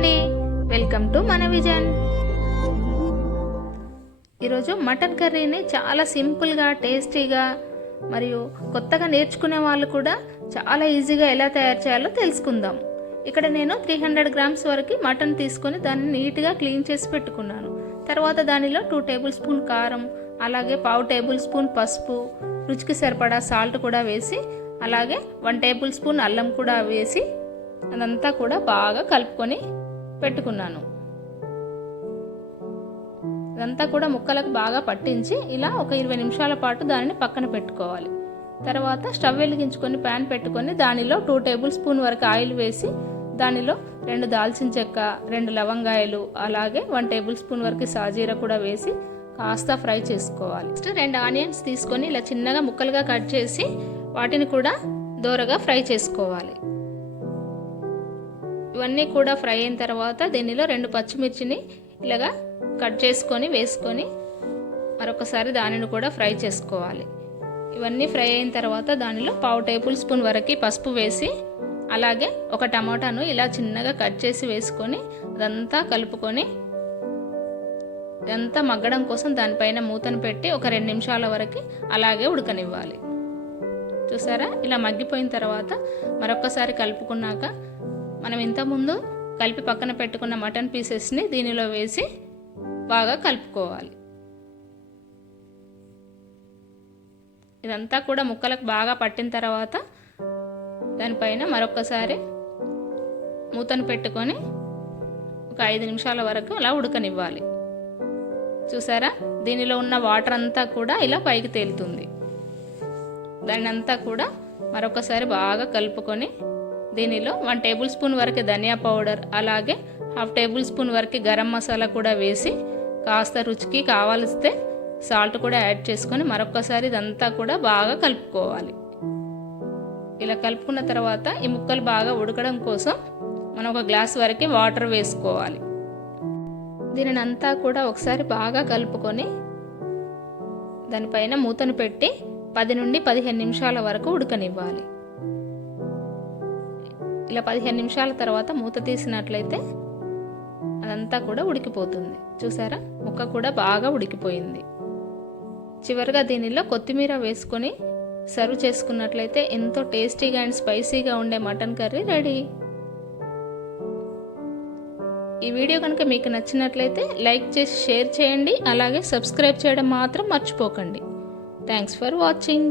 అండి, welcome to మన vision. ఈరోజు మటన్ కర్రీని చాలా సింపుల్గా, టేస్టీగా మరియు కొత్తగా నేర్చుకునే వాళ్ళు కూడా చాలా ఈజీగా ఎలా తయారు చేయాలో తెలుసుకుందాం. ఇక్కడ నేను 300 గ్రామ్స్ వరకు మటన్ తీసుకొని దాన్ని నీట్గా క్లీన్ చేసి పెట్టుకున్నాను. తర్వాత దానిలో 2 టేబుల్ స్పూన్ కారం, అలాగే 1/2 టేబుల్ స్పూన్ పసుపు, రుచికి సరిపడా సాల్ట్ కూడా వేసి, అలాగే 1 టేబుల్ స్పూన్ అల్లం కూడా వేసి అదంతా కూడా బాగా కలుపుకొని పెట్టుకున్నాను. ఇదంతా కూడా ముక్కలకు బాగా పట్టించి ఇలా ఒక 20 నిమిషాల పాటు దానిని పక్కన పెట్టుకోవాలి. తర్వాత స్టవ్ వెలిగించుకొని ప్యాన్ పెట్టుకొని దానిలో 2 టేబుల్ స్పూన్ వరకు ఆయిల్ వేసి దానిలో 2 దాల్చిన చెక్క, 2 లవంగాయలు, అలాగే 1 టేబుల్ స్పూన్ వరకు సాజీరా కూడా వేసి కాస్త ఫ్రై చేసుకోవాలి. నెక్స్ట్ 2 ఆనియన్స్ తీసుకొని ఇలా చిన్నగా ముక్కలుగా కట్ చేసి వాటిని కూడా దోరగా ఫ్రై చేసుకోవాలి. ఇవన్నీ కూడా ఫ్రై అయిన తర్వాత దీనిలో 2 పచ్చిమిర్చిని ఇలాగా కట్ చేసుకొని వేసుకొని మరొకసారి దానిని కూడా ఫ్రై చేసుకోవాలి. ఇవన్నీ ఫ్రై అయిన తర్వాత దానిలో 1/2 టేబుల్ స్పూన్ వరకు పసుపు వేసి, అలాగే ఒక టమాటాను ఇలా చిన్నగా కట్ చేసి వేసుకొని అదంతా కలుపుకొని ఇదంతా మగ్గడం కోసం దానిపైన మూతను పెట్టి ఒక 2 నిమిషాల వరకు అలాగే ఉడకనివ్వాలి. చూసారా, ఇలా మగ్గిపోయిన తర్వాత మరొకసారి కలుపుకున్నాక మనం ఇంతకుముందు కలిపి పక్కన పెట్టుకున్న మటన్ పీసెస్ని దీనిలో వేసి బాగా కలుపుకోవాలి. ఇదంతా కూడా ముక్కలకు బాగా పట్టిన తర్వాత దానిపైన మరొకసారి మూతను పెట్టుకొని ఒక 5 నిమిషాల వరకు అలా ఉడకనివ్వాలి. చూసారా, దీనిలో ఉన్న వాటర్ అంతా కూడా ఇలా పైకి తేలుతుంది. దాన్ని అంతా కూడా మరొకసారి బాగా కలుపుకొని దీనిలో 1 టేబుల్ స్పూన్ వరకు ధనియా పౌడర్, అలాగే 1/2 టేబుల్ స్పూన్ వరకు గరం మసాలా కూడా వేసి కాస్త రుచికి కావాల్సితే సాల్ట్ కూడా యాడ్ చేసుకొని మరొకసారి ఇదంతా కూడా బాగా కలుపుకోవాలి. ఇలా కలుపుకున్న తర్వాత ఈ ముక్కలు బాగా ఉడకడం కోసం మనం ఒక గ్లాస్ వరకు వాటర్ వేసుకోవాలి. దీనిని అంతా కూడా ఒకసారి బాగా కలుపుకొని దానిపైన మూతను పెట్టి 10 నుండి 15 నిమిషాల వరకు ఉడకనివ్వాలి. ఇలా 15 నిమిషాల తర్వాత మూత తీసినట్లయితే అదంతా కూడా ఉడికిపోతుంది. చూసారా, ముక్క కూడా బాగా ఉడికిపోయింది. చివరిగా దీనిలో కొత్తిమీర వేసుకొని సర్వ్ చేసుకున్నట్లయితే ఎంతో టేస్టీగా అండ్ స్పైసీగా ఉండే మటన్ కర్రీ రెడీ. ఈ వీడియో కనుక మీకు నచ్చినట్లయితే లైక్ చేసి షేర్ చేయండి, అలాగే సబ్స్క్రైబ్ చేయడం మాత్రం మర్చిపోకండి. Thanks for watching.